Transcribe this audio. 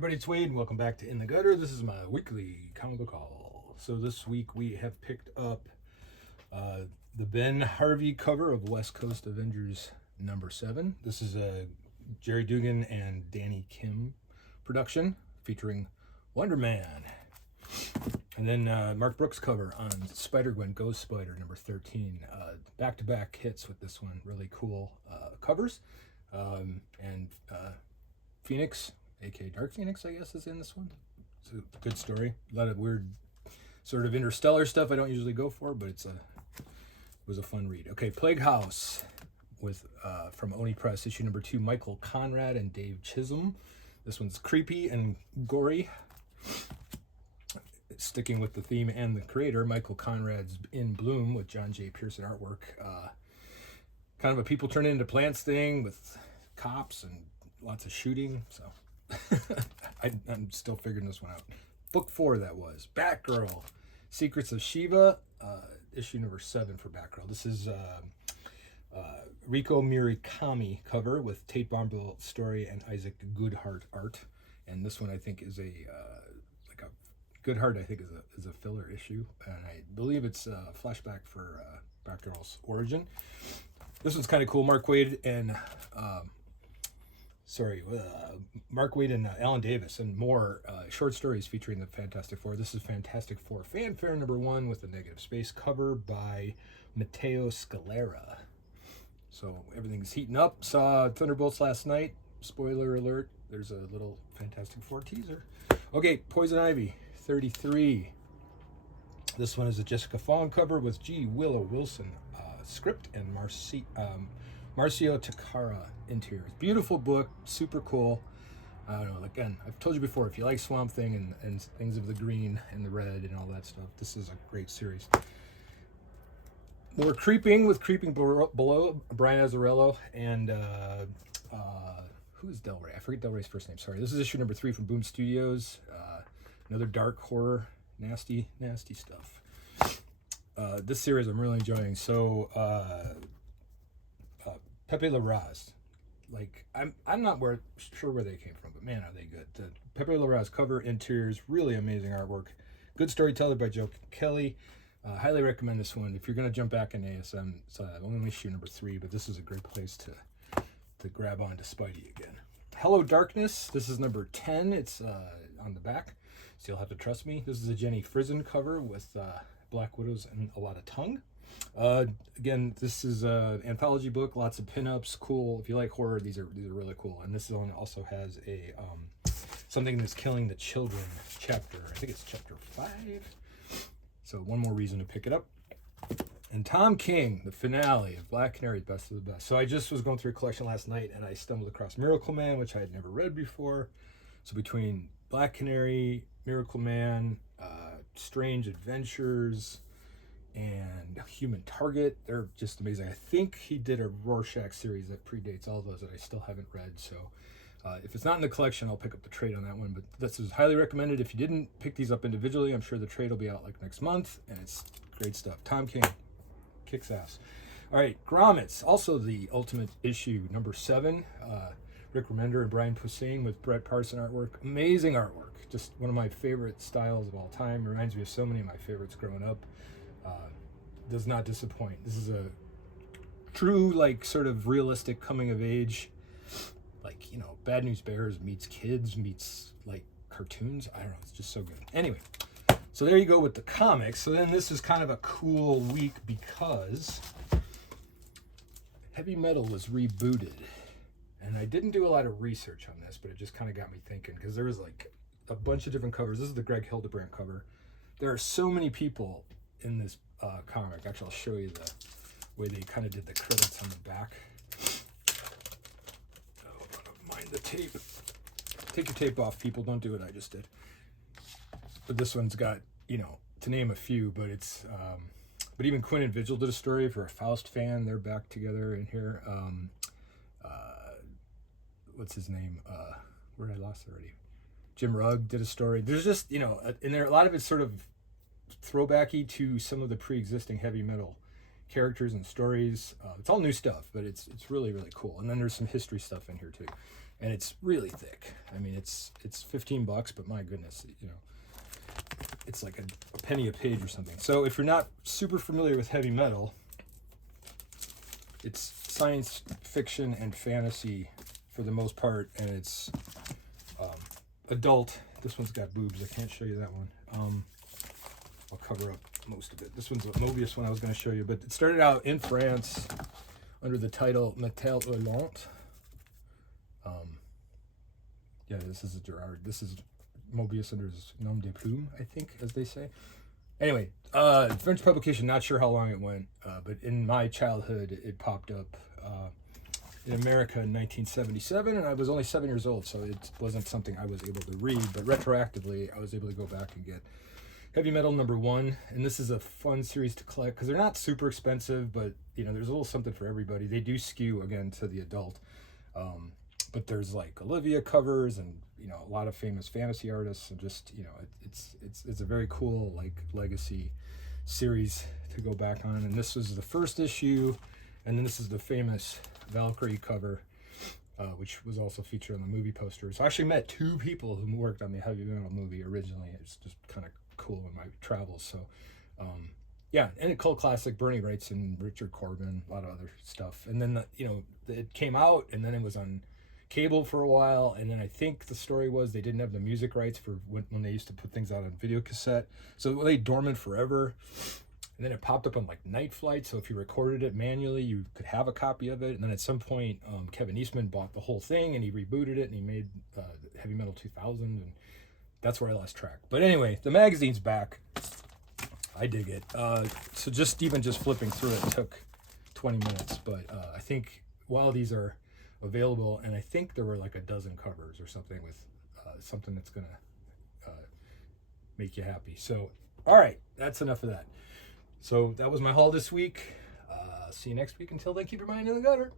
everybody, it's Wade, and welcome back to In the Gutter. This is my weekly comic book haul. So this week we have picked up the Ben Harvey cover of West Coast Avengers #7. This is a Jerry Dugan and Danny Kim production featuring Wonder Man. And then Mark Brooks cover on Spider-Gwen Ghost Spider #13. Back-to-back hits with this one. Really cool covers. And Phoenix, aka Dark Phoenix, I guess, is in this one. It's a good story. A lot of weird sort of interstellar stuff I don't usually go for, but it was a fun read. Okay, Plague House with from Oni Press, issue #2, Michael Conrad and Dave Chisholm. This one's creepy and gory. Sticking with the theme and the creator, Michael Conrad's In Bloom with John J. Pearson artwork. Kind of a people turn into plants thing with cops and lots of shooting. So I'm still figuring this one out. Book 4, that was Batgirl, Secrets of Shiva, issue #7 for Batgirl. This is Riko Murakami cover with Tate Bombill story and Isaac Goodhart art. And this one I think is a Goodhart, I think, is a filler issue, and I believe it's a flashback for Batgirl's origin. This one's kind of cool. Mark Waid and Alan Davis and more short stories featuring the Fantastic Four. This is Fantastic Four Fanfare #1 with a negative space cover by Matteo Scalera. So everything's heating up. Saw Thunderbolts last night. Spoiler alert, there's a little Fantastic Four teaser. Okay, Poison Ivy 33. This one is a Jessica Fong cover with G. Willow Wilson script and Marcio Takara interiors. Beautiful book, super cool. I don't know, again, I've told you before, if you like Swamp Thing and things of the green and the red and all that stuff, this is a great series. More Creeping with Creeping Below, Brian Azzarello, and who's Del Rey? I forget Del Rey's first name, sorry. This is issue #3 from Boom Studios. Another dark horror, nasty stuff. This series I'm really enjoying. So, Pepe Larraz, like I'm not sure where they came from, but man, are they good. The Pepe Larraz cover, interiors, really amazing artwork. Good storyteller by Joe Kelly. Highly recommend this one if you're gonna jump back in ASM. It's only issue #3, but this is a great place to grab onto Spidey again. Hello Darkness. This is #10. It's on the back, so you'll have to trust me. This is a Jenny Frison cover with Black Widows and a lot of tongue. Again, this is an anthology book, lots of pinups, cool. If you like horror, these are really cool. And this one also has a Something That's Killing the Children chapter. I think it's chapter 5. So one more reason to pick it up. And Tom King, the finale of Black Canary, Best of the Best. So I just was going through a collection last night and I stumbled across Miracle Man, which I had never read before. So between Black Canary, Miracle Man, Strange Adventures, and Human Target, they're just amazing. I think he did a Rorschach series that predates all those that I still haven't read. So if it's not in the collection, I'll pick up the trade on that one. But this is highly recommended. If you didn't pick these up individually, I'm sure the trade will be out like next month, and it's great stuff. Tom King kicks ass. All right, Grommets, also the Ultimate issue #7. Rick Remender and Brian Posehn with Brett Parson artwork. Amazing artwork. Just one of my favorite styles of all time. Reminds me of so many of my favorites growing up. Does not disappoint. This is a true, like, sort of realistic coming of age. Like, you know, Bad News Bears meets kids, meets, like, cartoons. I don't know. It's just so good. Anyway, so there you go with the comics. So then this is kind of a cool week because Heavy Metal was rebooted. And I didn't do a lot of research on this, but it just kind of got me thinking because there was like a bunch of different covers. This is the Greg Hildebrandt cover. There are so many people in this comic. Actually, I'll show you the way they kind of did the credits on the back. Oh, mind the tape. Take your tape off, people. Don't do what I just did. But this one's got, you know, to name a few, but it's... but even Quinn and Vigil did a story for a Faust fan. They're back together in here. What's his name? Where did I lost already? Jim Rugg did a story. There's just, you know, in there, a lot of it's sort of throwbacky to some of the pre-existing Heavy Metal characters and stories. It's all new stuff, but it's really, really cool. And then there's some history stuff in here too. and it's really thick. I mean, it's $15, but my goodness, it's like a penny a page or something. So if you're not super familiar with heavy metal, it's science fiction and fantasy for the most part, and it's adult. This one's got boobs. I can't show you that one. I'll cover up most of it. This one's a Mobius one I was going to show you, but it started out in France under the title Metal Hurlant. Yeah, this is a Gerard. This is Mobius under his nom de plume, I think, as they say. Anyway, French publication, not sure how long it went, but in my childhood, it popped up in America in 1977, and I was only 7 years old, so it wasn't something I was able to read, but retroactively, I was able to go back and get Heavy Metal #1, and this is a fun series to collect, because they're not super expensive, but, there's a little something for everybody. They do skew, again, to the adult, but there's, like, Olivia covers, and, a lot of famous fantasy artists, and just, it's a very cool, like, legacy series to go back on, and this was the first issue, and then this is the famous Valkyrie cover, which was also featured on the movie poster. So I actually met two people who worked on the Heavy Metal movie originally. It's just kind of cool in my travels. So, yeah, and a cult classic, Bernie Wrightson, Richard Corbin, a lot of other stuff. And then, it came out, and then it was on cable for a while, and then I think the story was they didn't have the music rights for when they used to put things out on video cassette. So it lay dormant forever. And then it popped up on like Night Flight, so if you recorded it manually, you could have a copy of it. And then at some point, Kevin Eastman bought the whole thing, and he rebooted it, and he made Heavy Metal 2000, and that's where I lost track. But anyway, the magazine's back. I dig it. So just flipping through it took 20 minutes, but I think while these are available, and I think there were like a dozen covers or something with something that's gonna make you happy. So, all right, that's enough of that. So that was my haul this week. See you next week. Until then, keep your mind in the gutter.